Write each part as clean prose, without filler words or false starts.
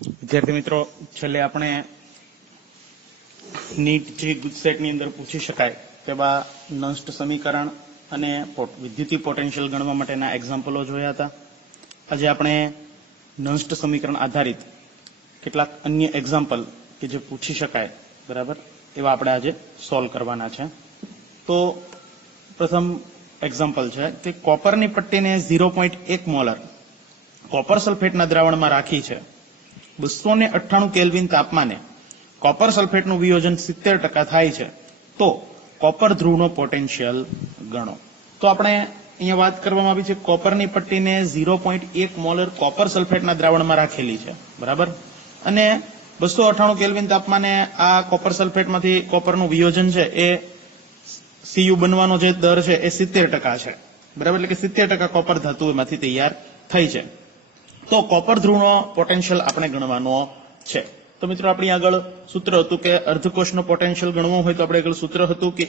વિદ્યાર્થી મિત્રો, છેલ્લે આપણે નીટ જે ગુજસેટની અંદર પૂછી શકાય તેવા નષ્ટ સમીકરણ અને વિદ્યુતીય પોટેન્શિયલ ગણવા માટેના એક્ઝામ્પલો જોયા હતા. આજે આપણે નષ્ટ સમીકરણ આધારિત કેટલાક અન્ય એક્ઝામ્પલ કે જે પૂછી શકાય, બરાબર, એવા આપણે આજે સોલ્વ કરવાના છે. તો પ્રથમ એક્ઝામ્પલ છે કે કોપરની પટ્ટીને 0.1 મોલર કોપર સલ્ફેટના દ્રાવણમાં રાખી છે. 298 કેલ્વિન તાપમાને કોપર સલ્ફેટનું વિયોજન 70% થાય છે. તો કોપર ધ્રુવનો પોટેન્શિયલ ગણો. તો આપણે અહીંયા વાત કરવામાં આવી છે કોપરની પટ્ટીને 0.1 મોલર કોપર સલ્ફેટના દ્રાવણમાં રાખેલી છે, બરાબર, અને 298 કેલ્વિન તાપમાને આ કોપર સલ્ફેટમાંથી કોપરનું વિયોજન છે એ સીયુ બનવાનો જે દર છે એ 70% છે, બરાબર, એટલે કે 70% કોપર ધાતુ એમાંથી તૈયાર થઈ છે. તો કોપર ધ્રુવનો પોટેન્શિયલ આપણે ગણવાનો છે. તો મિત્રો આપણી આગળ સૂત્ર હતું કે અર્ધકોષનો પોટેન્શિયલ ગણવો હોય તો આપણે આગળ સૂત્ર હતું કે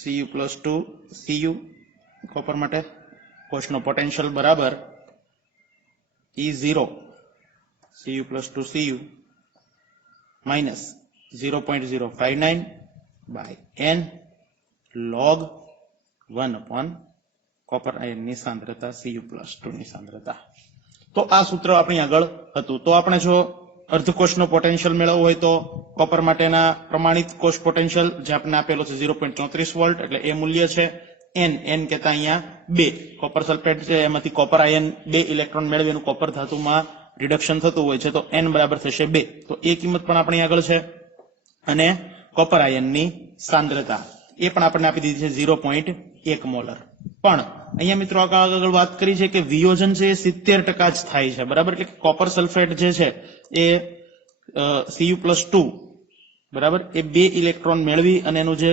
Cu+2 Cu કોપર માટે કોષનો પોટેન્શિયલ બરાબર E0 Cu+2 Cu minus 0.059 by n log 1 copper આયનની સાંદ્રતા Cu+2 ની સાંદ્રતા. તો આ સૂત્ર આપણી આગળ હતું. તો આપણે જો અર્ધકોષનો પોટેન્શિયલ મેળવવો હોય તો કોપર માટેના પ્રમાણિત કોષ પોટેન્શિયલ જે આપણે આપેલો છે 0.34 વોલ્ટ, એટલે એ મૂલ્ય છે. n કહેતા અહીંયા 2 કોપર સલ્ફેટ છે એમાંથી કોપર આયન 2 ઇલેક્ટ્રોન મેળવી એનું કોપર ધાતુમાં રિડક્શન થતું હોય છે, તો n બરાબર થશે 2. તો એ કિંમત પણ આપણી આગળ છે. અને કોપર આયનની સાંદ્રતા એ પણ આપણને આપી દીધી છે 0.1 મોલર. પણ અહીંયા મિત્રો આગળ વાત કરી છે કે વિયોજન છે એ 70% જ થાય છે, બરાબર, એટલે કોપર સલ્ફેટ જે છે એ Cu+2, બરાબર, એ 2 ઇલેક્ટ્રોન મેળવી અને એનું જે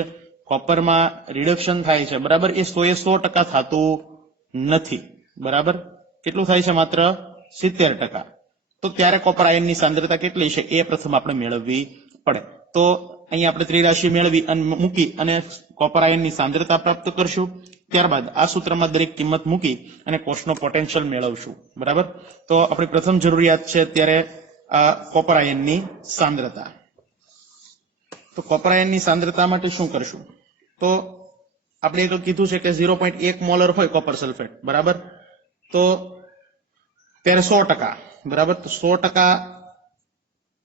કોપરમાં રિડક્શન થાય છે, બરાબર, એ 100% થતું નથી, બરાબર. કેટલું થાય છે? માત્ર 70%. તો ત્યારે કોપર આયનની સાંદ્રતા કેટલી છે એ પ્રથમ આપણે મેળવવી પડે. તો અહીંયા આપણે ત્રિરાશિ મેળવી અને મૂકી અને કોપર આયનની સાંદ્રતા પ્રાપ્ત કરશું. ત્યારબાદ આ સૂત્રમાં દરેક કિંમત મૂકી અને કોષનો પોટેન્શિયલ મેળવશું, બરાબર. તો આપણી પ્રથમ જરૂરિયાત છે અત્યારે આ કોપર આયનની સાંદ્રતા. તો કોપર આયનની સાંદ્રતા માટે શું કરશું? તો આપણે એક કીધું છે કે 0.1 મોલર હોય કોપર સલ્ફેટ, બરાબર, તો ત્યારે 100%, બરાબર, તો 100%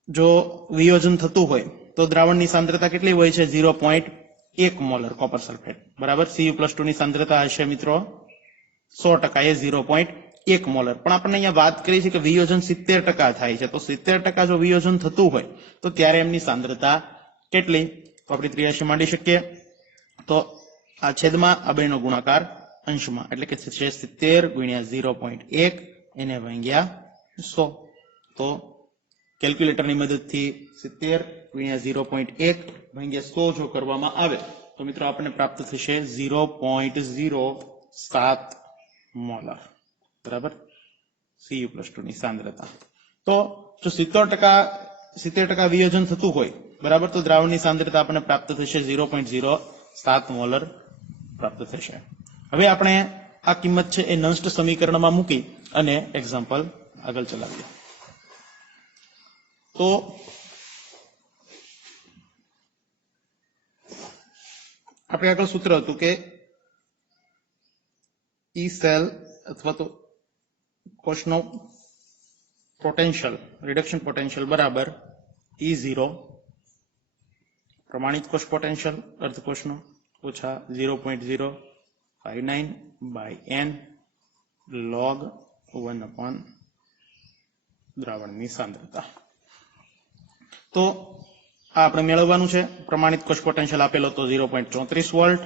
જો વિયોજન થતું હોય તો દ્રાવણની સાંદ્રતા કેટલી હોય છે? 0.1 મોલર કોપર સલ્ફેટ, બરાબર. Cu+2 ની સાંદ્રતા હશે મિત્રો 100%, એ 0.1 મોલર. પણ આપણને અહીંયા વાત કરી છે કે વિયોજન 70% થાય છે. તો 70% જો વિયોજન થતું હોય તો ત્યારે એમની સાંદ્રતા કેટલી? તો આપણે 83 માંડી શકીએ. તો આ છેદમાં આ બેનો ગુણાકાર અંશમાં, એટલે કે 70 ગુણ્યા 0.1 એને ભાગ્યા 100. તો કેલ્ક્યુલેટરની મદદથી 70 ગુણ્યા 0.1 ભાગ્યા 100 જો કરવામાં આવે તો મિત્રો આપણને પ્રાપ્ત થશે 0.07 મોલર, બરાબર, Cu+2 ની સાંદ્રતા. તો જો 70% વિયોજન થતું હોય, બરાબર, તો દ્રાવણની સાંદ્રતા આપણને પ્રાપ્ત થશે 0.07 મોલર પ્રાપ્ત થશે. હવે આપણે આ કિંમત છે એ નષ્ટ સમીકરણમાં મૂકી અને એક્ઝામ્પલ આગળ ચલાવીએ. તો આપણે આગળ સૂત્ર હતું કે ઈ સેલ અથવા તો કોષનો પોટેન્શિયલ, રિડક્શન પોટેન્શિયલ બરાબર E0 પ્રમાણિત કોષ પોટેન્શિયલ અર્ધકોષનો ઓછા 0.059 બાય n log 1 દ્રાવણની સાંદ્રતા. તો આ આપણે મેળવવાનું છે. પ્રમાણિત કોષ પોટેન્શિયલ આપેલો તો 0.34 વોલ્ટ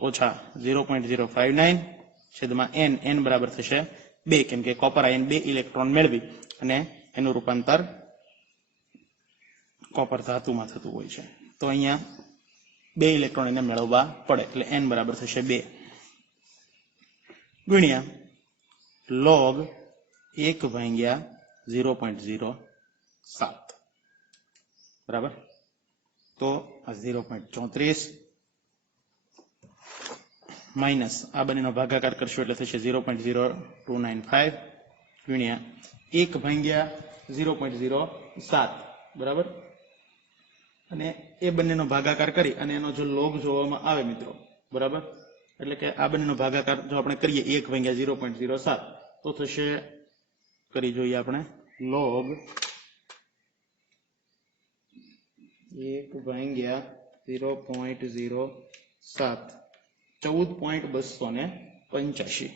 ઓછા 0.059 છેદમાં n બરાબર થશે 2, કેમ કે કોપર આયન 2 ઇલેક્ટ્રોન મેળવી અને એનું રૂપાંતર કોપર ધાતુમાં થતું હોય છે. તો અહીંયા 2 ઇલેક્ટ્રોન એને મેળવવા પડે, એટલે n બરાબર થશે 2 ગુણ્યા log 1 ભાગ્યા 0.07, બરાબર. તો આ 0.34 માઇનસ આ બંનેનો ભાગાકાર કરશો એટલે થશે 0.0295 ગુણ્યા 1/0.07 બરાબર. અને એ બંનેનો ભાગાકાર કરી અને એનો જો લોગ જોવામાં આવે મિત્રો બરાબર, એટલે કે આ બંનેનો ભાગાકાર જો આપણે કરીએ 1/0.07 તો થશે, કરી જોઈએ આપણે, લોગ 1/0.07 14.285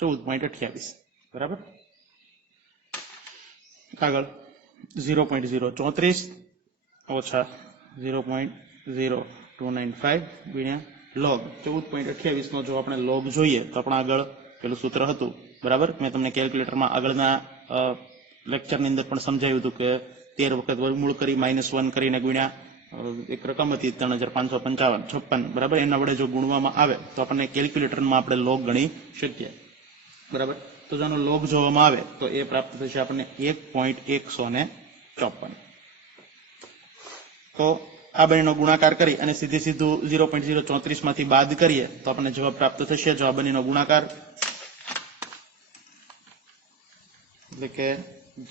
14.28 બરાબર. આગળ 0.034 ઓછા 0.0295 ગુણ્યા લોગ 14.28 નો જો આપણે લોગ જોઈએ તો આપણે આગળ પેલું સૂત્ર હતું બરાબર. મેં તમને કેલ્ક્યુલેટરમાં આગળના લેક્ચરની અંદર પણ સમજાવ્યું હતું કે 13 વખત વર્ગમૂળ કરી -1 કરીને ગુણ્યા એક રકમ હતી 3555 બરાબર. એના વડે જો ગુણવામાં આવે તો આપણને કેલ્ક્યુલેટરમાં આપણે લોગ ગણી શકીએ બરાબર. તો જેનો લોગ જોવામાં આવે તો એ પ્રાપ્ત થશે આપણને 1.154. તો આ બંનેનો ગુણાકાર કરી અને સીધું 0.034 માંથી બાદ કરીએ તો આપણને જવાબ પ્રાપ્ત થશે. જો આ બંનેનો ગુણાકાર એટલે કે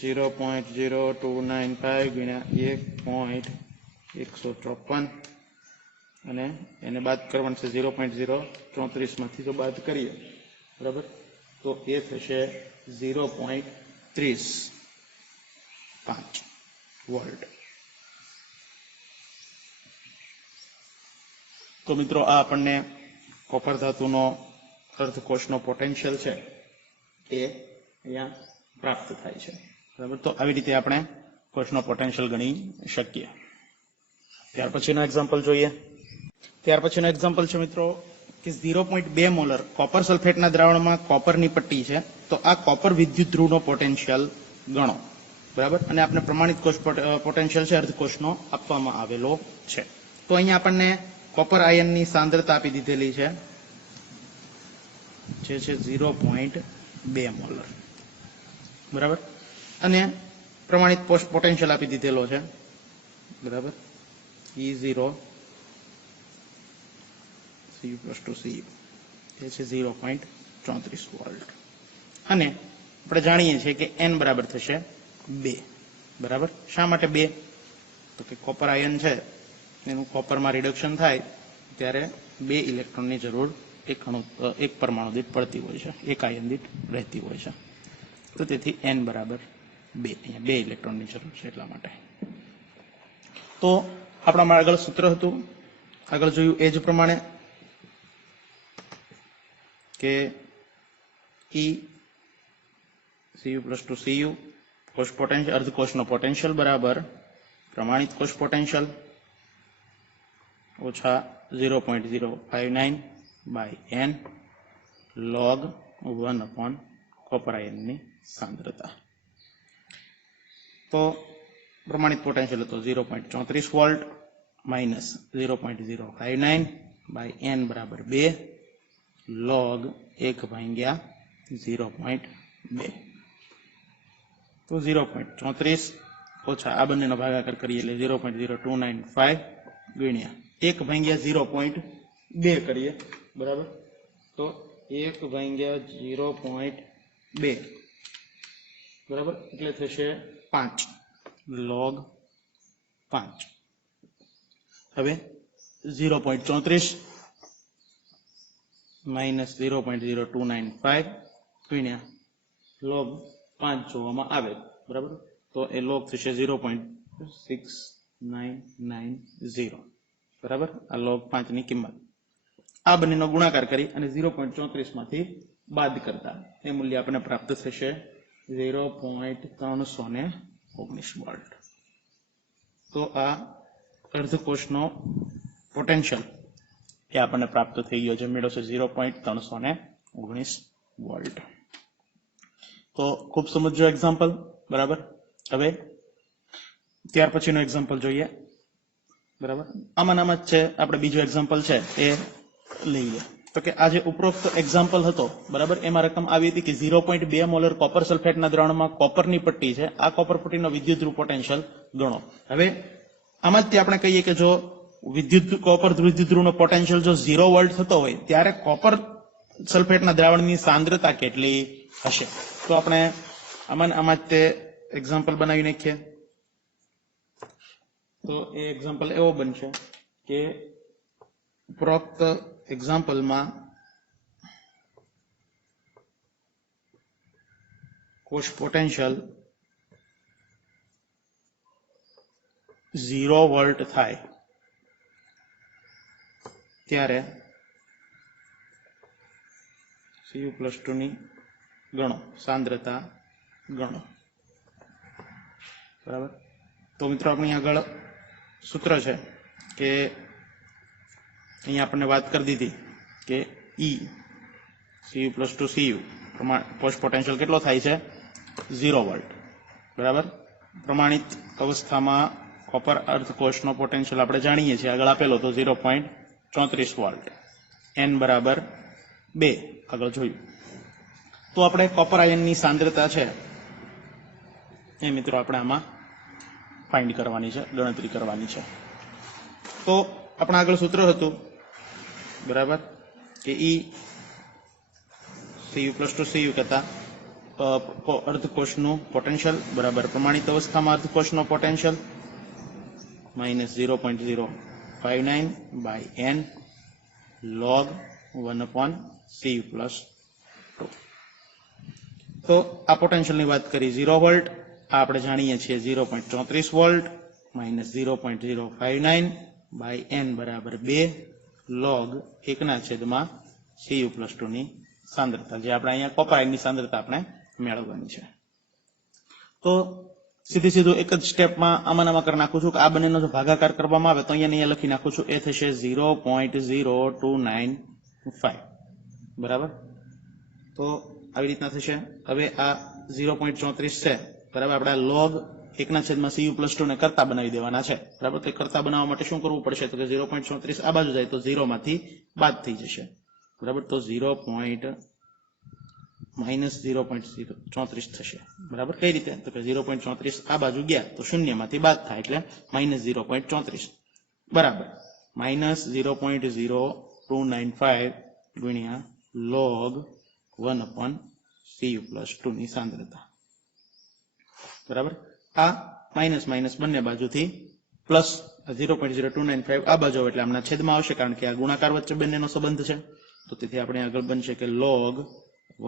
0.0295 ગુણ્યા 1.154 અને એને બાદ કરવાનું છે 0.034 માંથી જો બાદ કરીએ બરાબર તો એ થશે 0.35 વોલ્ટ. તો મિત્રો આ આપણને કોપર ધાતુનો અર્ધકોષનો પોટેન્શિયલ છે એ અહીંયા પ્રાપ્ત થાય છે બરાબર. તો આવી રીતે આપણે કોષનો પોટેન્શિયલ ગણી શકીએ. ત્યાર પછીનો એક્ઝામ્પલ જોઈએ. ત્યાર પછીનો એક્ઝામ્પલ છે મિત્રો કે 0.2 મોલર કોપર સલ્ફેટના દ્રાવણમાં કોપરની પટ્ટી છે. તો આ કોપર વિદ્યુત ધ્રુવનો પોટેન્શિયલ ગણો બરાબર. અને આપણે પ્રમાણિત કોષ પોટેન્શિયલ છે અર્ધકોષનો આપવામાં આવેલો છે. તો અહીંયા આપણને કોપર આયનની સાંદ્રતા આપી દીધેલી છે જે છે 0.2 મોલર બરાબર. અને પ્રમાણિત પોટેન્શિયલ આપી દીધેલો છે બરાબર, E0 Cu + Cu એ છે 0.34 વોલ્ટ. અને આપણે જાણીએ છીએ કે n બરાબર થશે 2 બરાબર. શા માટે 2? તો કે કોપર આયન છે એનું કોપરમાં રિડક્શન થાય ત્યારે 2 ઇલેક્ટ્રોનની જરૂર એક પરમાણુ દીઠ પડતી હોય છે, એક આયન દીઠ રહેતી હોય છે. તો તેથી n બરાબર 2, અહીંયા 2 ઇલેક્ટ્રોનની જરૂર છે એટલા માટે. તો આપણામાં આગળ સૂત્ર હતું, આગળ જોયું એ જ પ્રમાણે કે E Cu + Cu કોષ પોટેન્શિયલ અર્ધકોષનો પોટેન્શિયલ બરાબર પ્રમાણિત કોષ પોટેન્શિયલ ઓછા 0.059/n log 1 કોપર આયનની સાંદ્રતા. તો પ્રમાણિત પોટેન્શિયલ હતો 0.34 વોલ્ટ માઇનસ 0.059/n બરાબર 2 log 1/0.2. તો 0.34 ઓછા આ બંનેનો ભાગાકાર કરીએ એટલે 0.0295 ગુણ્યા 1/0.2 કરીએ બરાબર. તો 1/0.2 બરાબર એટલે થશે 5 log 5. હવે 0.34 માઇનસ 0.0295 ગુણ્યા log 5 જોવામાં આવે બરાબર તો એ log થશે 0.6990 બરાબર. આ log 5 ની કિંમત આ બંનેનો ગુણાકાર કરી અને 0.34 માંથી બાદ કરતા એ મૂલ્ય આપણને પ્રાપ્ત થશે 0.319 વોલ્ટ. તો આ અર્ધકોષનો પોટેન્શિયલ એ આપણને પ્રાપ્ત થઈ ગયો છે, મેળવશે 0.319 વોલ્ટ. તો ખૂબ સમજો એક્ઝામ્પલ બરાબર. હવે ત્યાર પછીનો એક્ઝામ્પલ જોઈએ બરાબર. આમાં જ છે આપણે બીજો એક્ઝામ્પલ છે એ લઈએ. તો કે આ જે ઉપરોક્ત એક્ઝામ્પલ હતો બરાબર એમાં રકમ આવી હતી કે 0.2 મોલર કોપર સલ્ફેટના દ્રાવણમાં કોપરની પટ્ટી છે. આ કોપર પટ્ટીનો વિદ્યુત ધ્રુવ પોટેન્શિયલ ગણો. હવે આમાં જ આપણે કહીએ કે જો વિદ્યુત કોપર વિદ્યુત ધ્રુવનો પોટેન્શિયલ જો 0 વોલ્ટ થતો હોય ત્યારે કોપર સલ્ફેટના દ્રાવણની સાંદ્રતા કેટલી હશે? તો આપણે આમાં તે એક્ઝામ્પલ બનાવી નાખીએ. તો એ એક્ઝામ્પલ એવો બનશે કે ઉપરોક્ત એક્ઝામ્પલમાં કોષ પોટેન્શિયલ 0 વોલ્ટ થાય ત્યારે Cu+2 ની ગણો, સાંદ્રતા ગણો. બરાબર. તો મિત્રો આપણી આગળ સૂત્ર છે કે અહીંયા આપણને વાત કરી દીધી કે Cu+2Cu કોષ પોટેન્શિયલ કેટલો થાય છે? 0 વોલ્ટ. બરાબર. પ્રમાણિત અવસ્થામાં કોપર અર્ધકોષનો પોટેન્શિયલ આપણે જાણીએ છીએ, આગળ આપેલો તો 0.34 વોલ્ટ. n બરાબર 2 આગળ જોયું. તો આપણે કોપર આયનની સાંદ્રતા છે એ મિત્રો આપણે આમાં ફાઇન્ડ કરવાની છે, ગણતરી કરવાની છે. તો આપણા આગળ સૂત્ર હતું, બરાબર, કે Cu+2Cu કહેતા અર્ધકોષનું પોટેન્શિયલ બરાબર પ્રમાણિત અવસ્થામાં અર્ધકોષનો potential -0.059 by n log 1/Cu+2. તો આ પોટેન્શિયલની વાત કરી 0 વોલ્ટ, આ આપણે જાણીએ છીએ 0.34 વોલ્ટ -0.059 by n બરાબર 2 log 1/Cu+2 ની સાંદ્રતા, જે આપણે અહીંયા કોપર આયનની સાંદ્રતા આપણે મેળવવાની છે. તો સીધું એક જ સ્ટેપમાં આમાં કરી નાખું છું કે આ બંનેનો જો ભાગાકાર કરવામાં આવે તો અહીંયા લખી નાખું છું, એ થશે 0.0295. બરાબર. તો આવી રીતના થશે. હવે આ 0.34 છે, બરાબર, આપણે લોગ 1/Cu+2 ને કરતા બનાવી દેવાના છે. બરાબર. તો કરતા બનાવવા માટે શું કરવું પડશે? તો કે 0.34 આ બાજુ જાય તો 0 માંથી બાદ થઈ જશે. બરાબર. તો -0.34 થશે. બરાબર. કઈ રીતે? તો કે 0.34 આ બાજુ ગયા તો શૂન્યમાંથી બાદ થાય એટલે -0.34 બરાબર -0.0295 ગુણ્યા log 1/Cu+2 ની સાંદ્રતા. બરાબર. આ માઇનસ માઇનસ બંને બાજુથી પ્લસ 0.0295 આ બાજુ એટલે આમના છેદમાં આવશે, કારણ કે આ ગુણાકાર વચ્ચે બંનેનો સંબંધ છે. તો તેથી આપણે આગળ બનશે કે log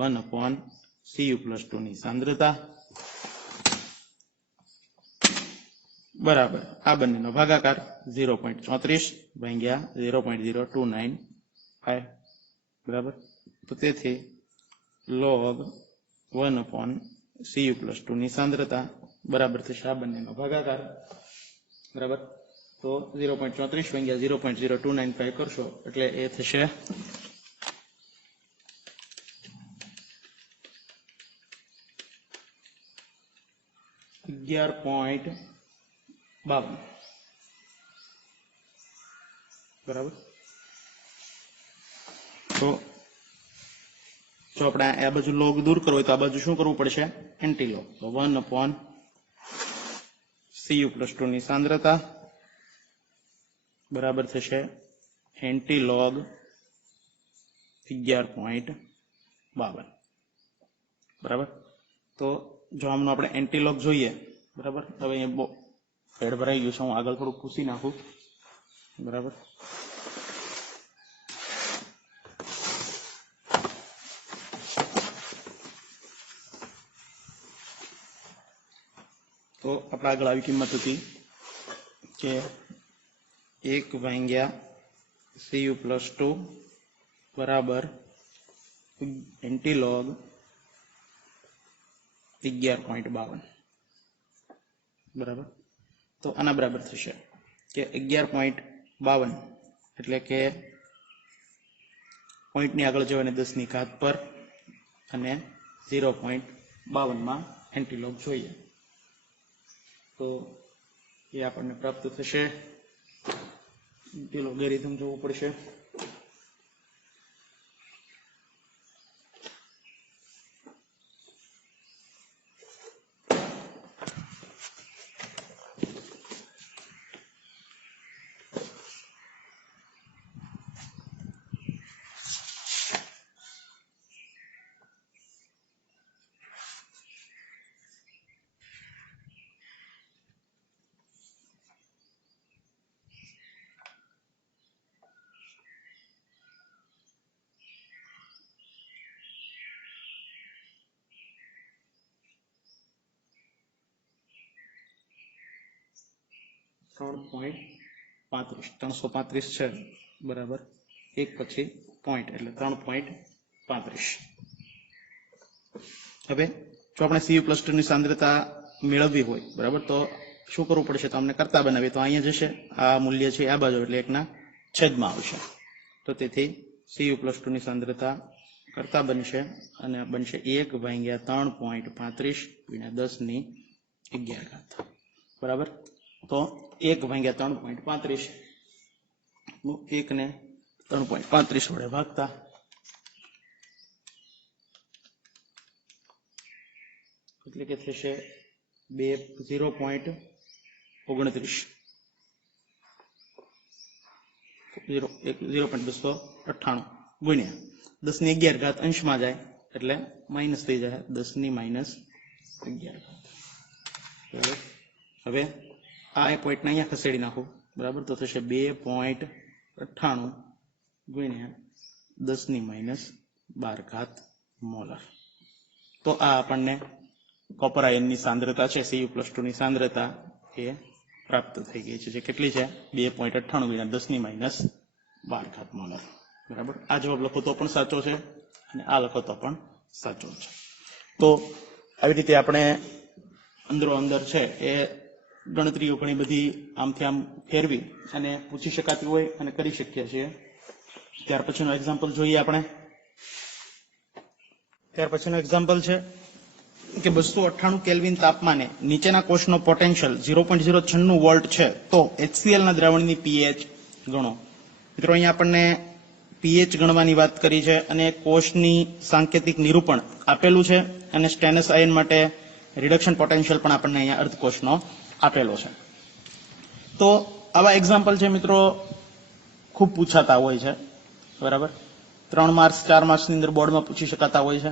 1/Cu+2 ની સાંદ્રતા બરાબર આ બંનેનો ભાગાકાર 0.34 ભાગ્યા 0.0295. બરાબર. તો તેથી log 1/Cu+2 ની સાંદ્રતા બરાબર થશે આ બંનેનો ભાગાકાર. બરાબર. તો 0.34 ભાગ્યા 0.0295 કરશો એટલે એ થશે 11.52. બરાબર. તો જો આપણે આ બાજુ લોગ દૂર કરવો હોય તો આ બાજુ શું કરવું પડશે? એન્ટીલોગ. તો 1/Cu+2 ની સાંદ્રતા બરાબર થશે એન્ટીલોગ 11.52. બરાબર. તો જો આમનો આપણે એન્ટીલોગ જોઈએ, બરાબર, હવે અહીંયા હેડ ભરાઈ ગયું છે, હું આગળ થોડું પૂછી નાખું. બરાબર. તો આપણે આગળ આવી કિંમત હતી કે 1/Cu+2 બરાબર એન્ટીલોગ 11.52. બરાબર. તો આના બરાબર થશે કે 11.52 એટલે કે પોઈન્ટની આગળ જવાને 10 ની ઘાત પર અને 0.52 માં એન્ટીલોગ જોઈએ તો એ આપણને પ્રાપ્ત થશે. લોગેરિધમ જોવું પડશે. 3.35 335 છે બરાબર એક પછી પોઈન્ટ એટલે 3.35 હવે જો આપણે Cu+2 ની સાંદ્રતા મેળવવી હોય બરાબર તો શું કરવું પડશે તો અમને કરતા બનાવીએ તો અહીંયા જશે આ મૂલ્ય છે આ બાજુ એટલે એકના છેદમાં આવશે તો તેથી Cu+2 ની સાંદ્રતા કરતા બનશે અને બનશે 1/3.35 ગુણ્યા 10⁻11 બરાબર તો 1/3.35 નું 1 ને 3.35 વડે ભાગતા એટલે કે થશે 0.29 0.298 ગુણ્યા 10⁻11 અંશમાં જાય એટલે માઇનસ થઈ જાય 10⁻11 હવે આ પોઈન્ટ અહીંયા ખસેડી નાખું બરાબર તો થશે 2.98 ગુણ્યા 10⁻12 મોલર તો આ આપણને કોપર આયનની સાંદ્રતા છે Cu+2 ની સાંદ્રતા એ પ્રાપ્ત થઈ ગઈ છે જે કેટલી છે 2.98 ગુણ્યા 10⁻12 મોલર બરાબર આ જવાબ લખો તો પણ સાચો છે અને આ લખો તો પણ સાચો છે તો આવી રીતે આપણે અંદરો અંદર છે એ ગણતરીઓ ઘણી બધી આમથી આમ ફેરવી અને પૂછી શકાતી હોય અને કરી શકીએ છીએ ત્યાર પછીનો એક્ઝામ્પલ જોઈએ આપણે ત્યાર પછીનો એક્ઝામ્પલ છે કે 298 કેલ્વિન તાપમાને નીચેના કોષનો પોટેન્શિયલ 0.096 વોલ્ટ છે તો HCl ના દ્રાવણની pH ગણો મિત્રો અહીંયા આપણને pH ગણવાની વાત કરી છે અને કોષની સાંકેતિક નિરૂપણ આપેલું છે અને સ્ટેનસ આયન માટે રિડક્શન પોટેન્શિયલ પણ આપણને અહીંયા અર્ધકોષનો આપેલો છે તો આવા એક્ઝામ્પલ છે મિત્રો ખૂબ પૂછાતા હોય છે બરાબર 3 માર્ક્સ 4 માર્ક્સની અંદર બોર્ડમાં પૂછી શકાતા હોય છે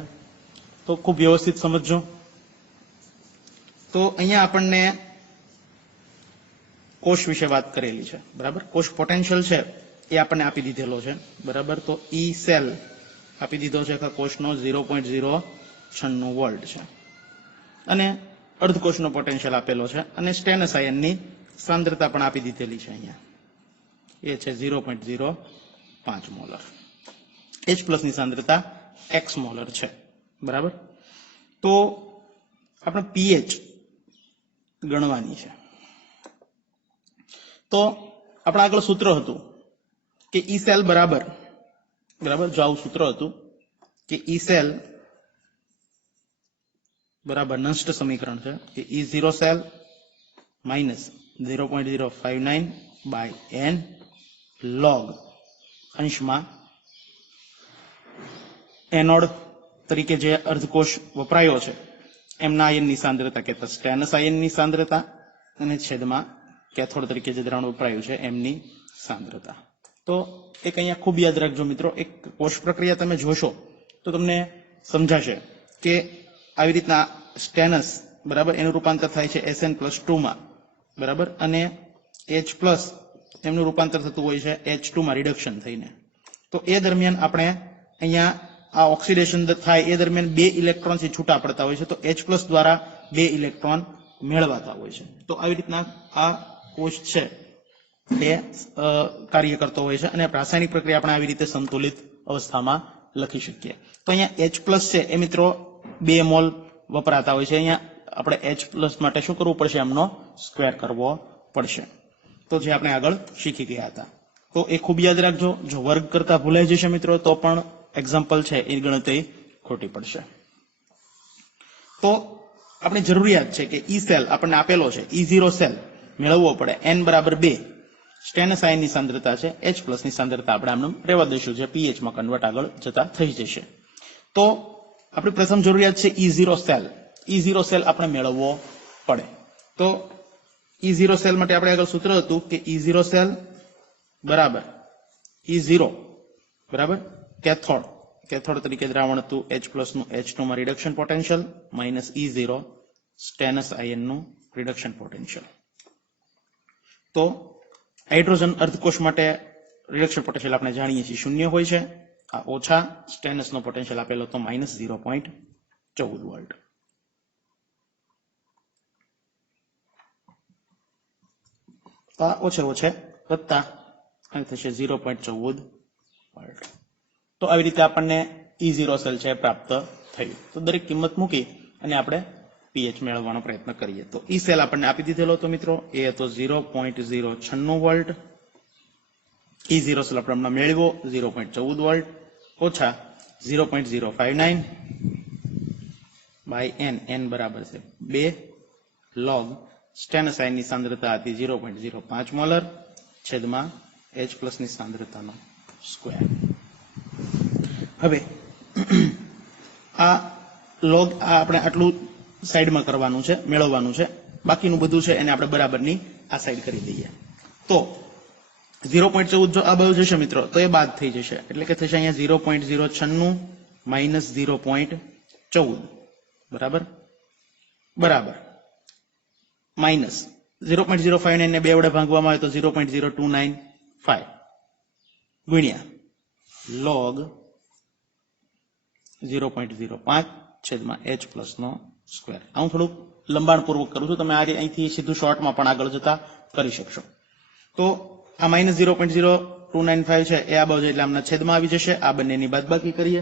તો ખૂબ વ્યવસ્થિત સમજજો તો અહીંયા આપણને કોષ વિશે વાત કરેલી છે બરાબર કોષ પોટેન્શિયલ છે એ આપણને આપી દીધેલો છે બરાબર તો E સેલ આપી દીધો છે કે કોષનો 0.096 વોલ્ટ છે અને અર્ધકોષનો પોટેન્શિયલ આપેલો છે અને સ્ટેનસ આયનની સાંદ્રતા પણ આપી દીધેલી છે અહીંયા એ છે 0.05 મોલર H+ ની સાંદ્રતા x મોલર છે બરાબર તો આપણે pH ગણવાની છે તો આપણે આગળ સૂત્ર હતું કે E સેલ બરાબર જો આવું સૂત્ર હતું કે E સેલ બરાબર નષ્ટ સમીકરણ છે કે E0 cell minus 0.059 by n log અંશમાં એનોડ તરીકે જે અર્ધકોષ વપરાયો છે એમના આયનની સાંદ્રતા કે સ્ટેનસ આયનની સાંદ્રતા અને છેદમાં કેથોડ તરીકે જે દ્રાવણ વપરાયું છે એમની સાંદ્રતા તો એક અહીંયા ખૂબ યાદ રાખજો મિત્રો એક કોષ પ્રક્રિયા તમે જોશો તો તમને સમજાશે કે આવી રીતના સ્ટેનસ બરાબર એનું રૂપાંતર થાય છે Sn+2 માં બરાબર અને H+ એમનું રૂપાંતર થતું હોય છે H2 માં રિડક્શન થઈને તો એ દરમિયાન આપણે અહીંયા આ ઓક્સિડેશન થાય એ દરમિયાન 2 ઇલેક્ટ્રોન છૂટા પડતા હોય છે તો H+ દ્વારા 2 ઇલેક્ટ્રોન મેળવાતા હોય છે તો આવી રીતના આ કોષ છે એ કાર્ય કરતો હોય છે અને રાસાયણિક પ્રક્રિયા આપણે આવી રીતે સંતુલિત અવસ્થામાં લખી શકીએ તો અહીંયા H+ છે એ મિત્રો 2 મોલ વપરાતા હોય છે અહીંયા આપણે H+ માટે શું કરવું પડશે એમનો સ્ક્વેર કરવો પડશે તો જે આપણે આગળ શીખી ગયા હતા તો એ ખૂબ યાદ રાખજો જો વર્ગ કરતા ભૂલાઈ જશે મિત્રો તો પણ એક્ઝામ્પલ છે એ ગણતરી ખોટી પડશે તો આપણી જરૂરિયાત છે કે E સેલ આપણને આપેલો છે E0 સેલ મેળવવો પડે n બરાબર 2 સ્ટેનસ આયનની સાંદ્રતા છે H+ ની સાંદ્રતા આપણે આમને રહેવા દઈશું જે pH માં કન્વર્ટ આગળ જતા થઈ જશે તો આપણી પ્રથમ જરૂરિયાત છે E0 સેલ આપણે મેળવવો પડે તો E0 સેલ માટે આપણે આગળ સૂત્ર હતું કે E0 સેલ બરાબર E0 બરાબર કેથોડ તરીકે દ્રાવણ હતું H+ નું H2 માં reduction potential minus E0 stannous ion નું રિડક્શન પોટેન્શિયલ તો હાઇડ્રોજન અર્ધકોષ માટે રિડક્શન પોટેન્શિયલ આપણે જાણીએ છીએ 0 હોય છે આ ઓછા સ્ટેનસ નો પોટેન્શિયલ આપેલો તો -0.14 વોલ્ટ તો આ ઓછે વત્તા અહીં થશે 0.14 વોલ્ટ. તો આવી રીતે આપણને E0 સેલ છે પ્રાપ્ત થયું. તો દરેક કિંમત મૂકી અને આપણે પીએચ મેળવવાનો પ્રયત્ન કરીએ. તો ઈ સેલ આપણને આપી દીધેલો હતો મિત્રો, એ હતો 0.096 વોલ્ટ. E0 સેલ આપણે હમણાં મેળવ્યો 0.14 વોલ્ટ ઓછા 0.059 બાય n બરાબર છે 2 log સ્ટેનોસાઇન ની સાંદ્રતા હતી 0.05 મોલર છેદમાં H પ્લસ ની સાંદ્રતાનો સ્ક્વેર. હવે આ લોગ આપણે આટલું સાઈડમાં કરવાનું છે, મેળવવાનું છે. બાકીનું બધું છે એને આપણે બરાબરની આ સાઈડ કરી દઈએ. તો 0.14 જો આ બાજુ જશે મિત્રો તો એ બાદ થઈ જશે, એટલે કે થશે અહીંયા 0.096 માઇનસ 0.14 બરાબર માઇનસ 0.059 ને 2 વડે ભાગવામાં આવે તો 0.0295 ગુણ્યા log 0.05 છેદમાં H પ્લસ નો સ્ક્વેર. હું થોડુંક લંબાણપૂર્વક કરું છું, તમે આ અહીંથી સીધું શોર્ટમાં પણ આગળ જતા કરી શકશો. તો આ માઇનસ 0.0295 છે એ આ બાજુ એટલે આમના છેદમાં આવી જશે. આ બંનેની બાદબાકી કરીએ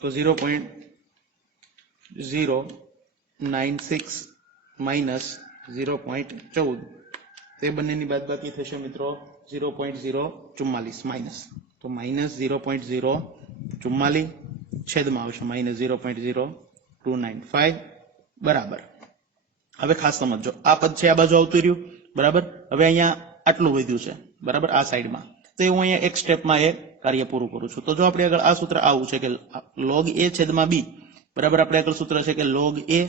તો 0.096 માઇનસ 0.14 તે બંનેની બાદબાકી થશે મિત્રો 0.044 માઇનસ, તો માઇનસ 0.044 છેદમાં આવશે માઇનસ 0.0295 બરાબર. હવે ખાસ સમજો, આ પદ છે આ બાજુ આવતું રહ્યું બરાબર. હવે અહીંયા આટલું વધ્યું છે બરાબર આ સાઈડમાં, તો હું અહીંયા એક સ્ટેપમાં એ કાર્ય પૂરું કરું છું. તો જો આપણે આગળ આ સૂત્ર આવું છે કે log a છેદમાં b બરાબર, આપણે આગળ સૂત્ર છે કે log a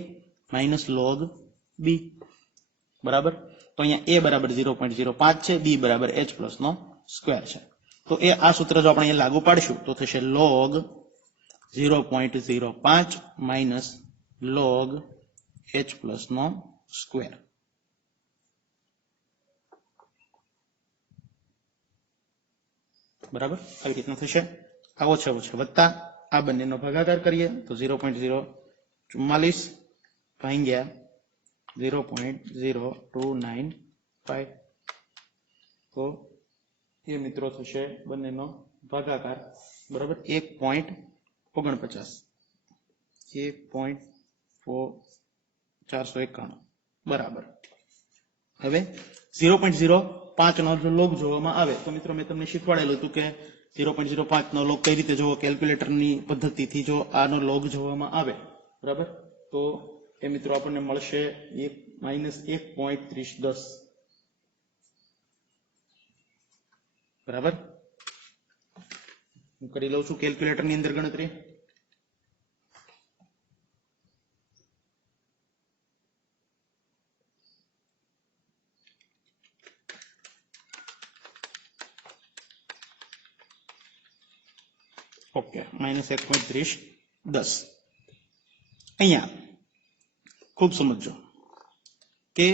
minus log b બરાબર. તો અહીંયા a બરાબર 0.05 છે, b બરાબર h પ્લસ નો સ્ક્વેર છે. તો એ આ સૂત્ર જો આપણે અહીંયા લાગુ પાડીશું તો થશે log 0.05 minus log h plus નો સ્ક્વેર બરાબર. આવી રીતના થશે. આ ઓછે વત્તા આ બંનેનો ભાગાકાર કરીએ તો 0.044 ભાગ્યા 0.0295 તો એ મિત્રો થશે બંનેનો ભાગાકાર બરાબર 1.491 બરાબર. હવે 0.05 નો જો લોગ જોવામાં આવે તો મિત્રો મેં તમને શીખવાડેલું હતું કે 0.05 નો લોગ કઈ રીતે જોવો, કેલ્ક્યુલેટરની પદ્ધતિથી જો આનો લોગ જોવામાં આવે બરાબર તો એ મિત્રો આપણને મળશે -1.3010 બરાબર. હું કરી લઉં છું કેલ્ક્યુલેટરની અંદર ગણતરી. ઓકે, -1.3010. અહીંયા ખૂબ સમજો કે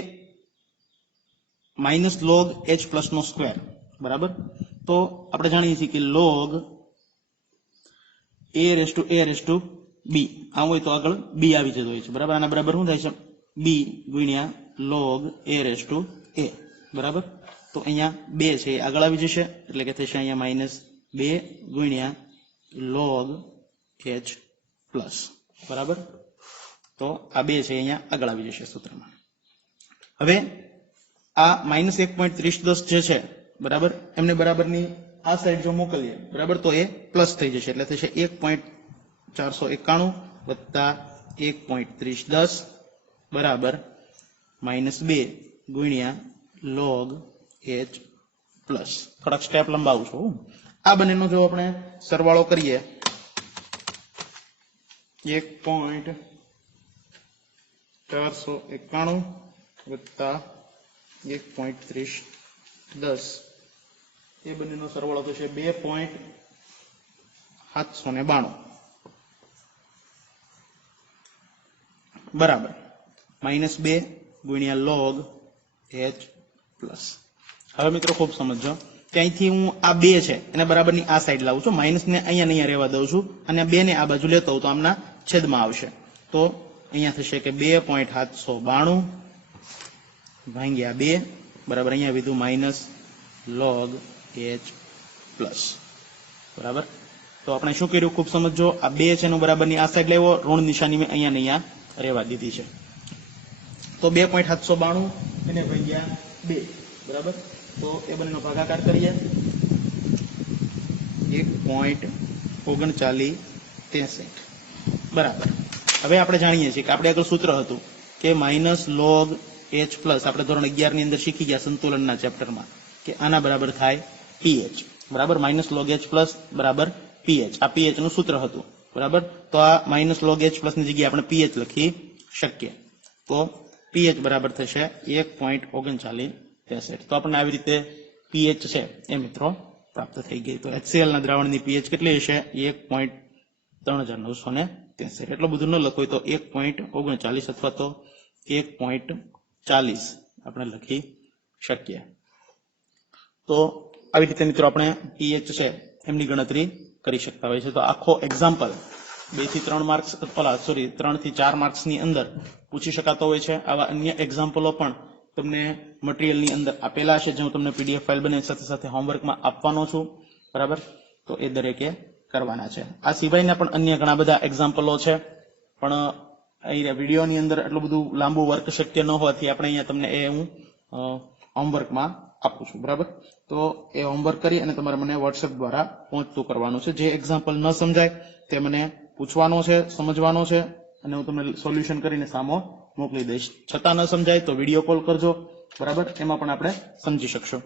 માઇનસ log h પ્લસ નો સ્ક્વેર બરાબર. તો આપણે જાણીએ છીએ કે log a raised to b આમ હોય તો આગળ b આવી જતો હોય છે બરાબર. આના બરાબર શું થાય છે b ગુણ્યા log a raised to a બરાબર. તો અહીંયા 2 છે એ આગળ આવી જશે એટલે કે થશે અહીંયા -2 ગુણ્યા log h પ્લસ બરાબર. તો આ 2 છે અહીંયા આગળ આવી જશે સૂત્રમાં. હવે આ -1.3010 જે છે બરાબર એમને બરાબરની આ સાઈડ જો મોકલીએ બરાબર તો એ પ્લસ થઈ જશે એટલે થશે 1.491 વત્તા 1.3010 બરાબર -2 ગુણ્યા log h પ્લસ. થોડાક સ્ટેપ લંબાવું છું. આ બંનેનો જો આપણે સરવાળો કરીએ 1.491 વત્તા 1.3010 એ બંનેનો સરવાળો થશે 2.792 બરાબર -2 ગુણ્યા log h પ્લસ. હવે મિત્રો ખૂબ સમજો કે અહીંથી હું આ 2 છે એને બરાબરની આ સાઈડ લાવું છું, માઇનસ ને અહીંયા રહેવા દઉં છું અને 2 ને આ બાજુ લેતો હોઉં તો આમના છેદમાં આવશે. તો અહીંયા થશે કે 2.792 ભાગ્યા 2 બરાબર અહીંયા વિધું માઇનસ log h પ્લસ બરાબર. તો આપણે શું કર્યું ખૂબ સમજો, આ 2 છે એનો બરાબરની આ સાઈડ લેવો, ઋણ નિશાની મેં અહીંયા ને અહીંયા રહેવા દીધી છે. તો 2.792 અને ભાગ્યા 2 બરાબર. તો એ બંનેનો ભાગાકાર કરીએ 1.3963 બરાબર. હવે આપણે જાણીએ છીએ કે આપણે આગળ સૂત્ર હતું કે માઇનસ log h પ્લસ, આપણે ધોરણ 11 ની અંદર શીખી ગયા સંતુલનના ચેપ્ટરમાં કે આના બરાબર થાય pH બરાબર. માઇનસ log h પ્લસ બરાબર pH, આ pH નું સૂત્ર હતું બરાબર. તો આ માઇનસ log h પ્લસ ની જગ્યાએ આપણે pH લખી શકીએ. તો pH બરાબર થશે 1.3963. તો આપણને આવી રીતે pH છે એ મિત્રો પ્રાપ્ત થઈ ગઈ. તો HCl ના દ્રાવણની pH કેટલી હશે? 1.3963. એટલું બધું ન લખો તો 1.39 અથવા તો 1.40 આપણે લખી શકીએ. તો આવી રીતે મિત્રો આપણે pH છે એમની ગણતરી કરી શકતા હોય છે. તો આખો એક્ઝામ્પલ 2 થી 3 માર્ક્સ 3 થી 4 માર્ક્સની અંદર પૂછી શકાતો હોય છે. આવા અન્ય એક્ઝામ્પલો પણ તમને મટીરિયલની અંદર આપેલા છે, જે હું તમને પીડીએફ ફાઇલ બનાવી સાથે સાથે હોમવર્કમાં આપવાનો છું બરાબર. તો એ દરેકે કરવાના છે. આ સિવાયના પણ અન્ય ઘણા બધા એક્ઝામ્પલો છે, પણ અહીં વિડીયોની અંદર એટલું બધું લાંબુ વર્ક શક્ય ન હોવાથી આપણે અહીંયા તમને એ હું હોમવર્કમાં આપું છું બરાબર. તો એ હોમવર્ક કરી અને તમારે મને વોટ્સએપ દ્વારા પહોંચતું કરવાનું છે. જે એક્ઝામ્પલ ન સમજાય તે મને પૂછવાનો છે, સમજવાનો છે, અને હું તમને સોલ્યુશન કરીને સામો મોકલી દઈશ. છતાં ન સમજાય તો વિડીયો કોલ કરજો બરાબર, એમાં પણ આપણે સમજી શકશો.